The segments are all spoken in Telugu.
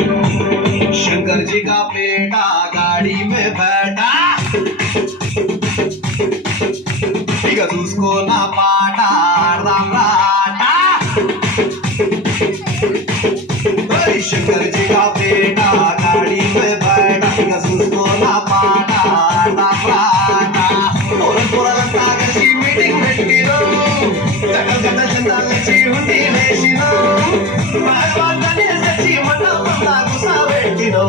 शंकर जी का बेटा गाड़ी में बैठा, उसको ना पाटा राम राटा। शंकर जी का बेटा गाड़ी में बैठा, उसको ना पाटा राम राटा। मीटिंग పెట్టిరో చక్కగా చందాలచి ఉండి వేసిరో మహవాదనే సచి మనకు సావెట్టిరో।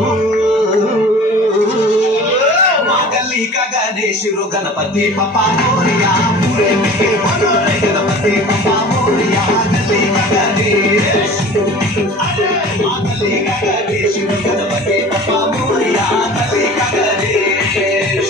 మాగల్లి का गणेश रो गणपति पप्पा मोरिया, पूरे के मनोरे गणपति पप्पा मोरिया। गल्ली का गणेश, अरे मागल्ली का गणेश रो गणपति पप्पा मोरिया। गल्ली का गणेश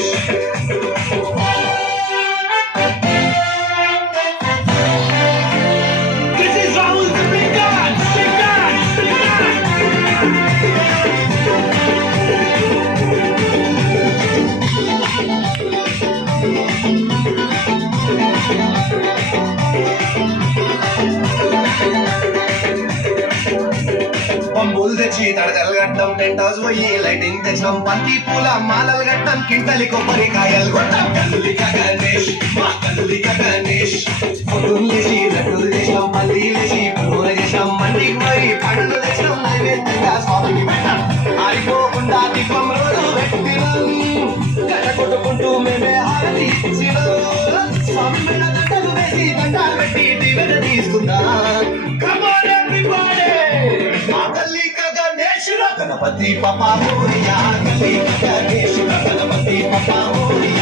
పంబులు తెచ్చి తడకలు గట్టం, టెంట్ హౌస్ పోయి లైటింగ్ తెచ్చడం, బంతి పూల మాలలు గట్టం, కింటలి కొబ్బరికాయలు కొట్టం। కల్లిక గణేష్ మా కల్లిక గణేష్, పొద్దున్న లేచి లడ్డూలు చేసాం, మళ్ళీ లేచి పులిహోర చేసాం, మండికి పోయి పండ్లు తెచ్చడం, నైవేద్యంగా స్వామికి పెట్టాం। ఆరిపోకుండా దీపం రోజు పెట్టినాం, గడ్డ కొట్టుకుంటూ మేమే హారతి ఇచ్చినాం। స్వామి మీద గంటలు వేసి దండాలు పెట్టి దీవెన తీసుకుందాం। Come on everybody, गणपति पप्पा मोरिया। गली का गणेश गणपति पप्पा मोरिया।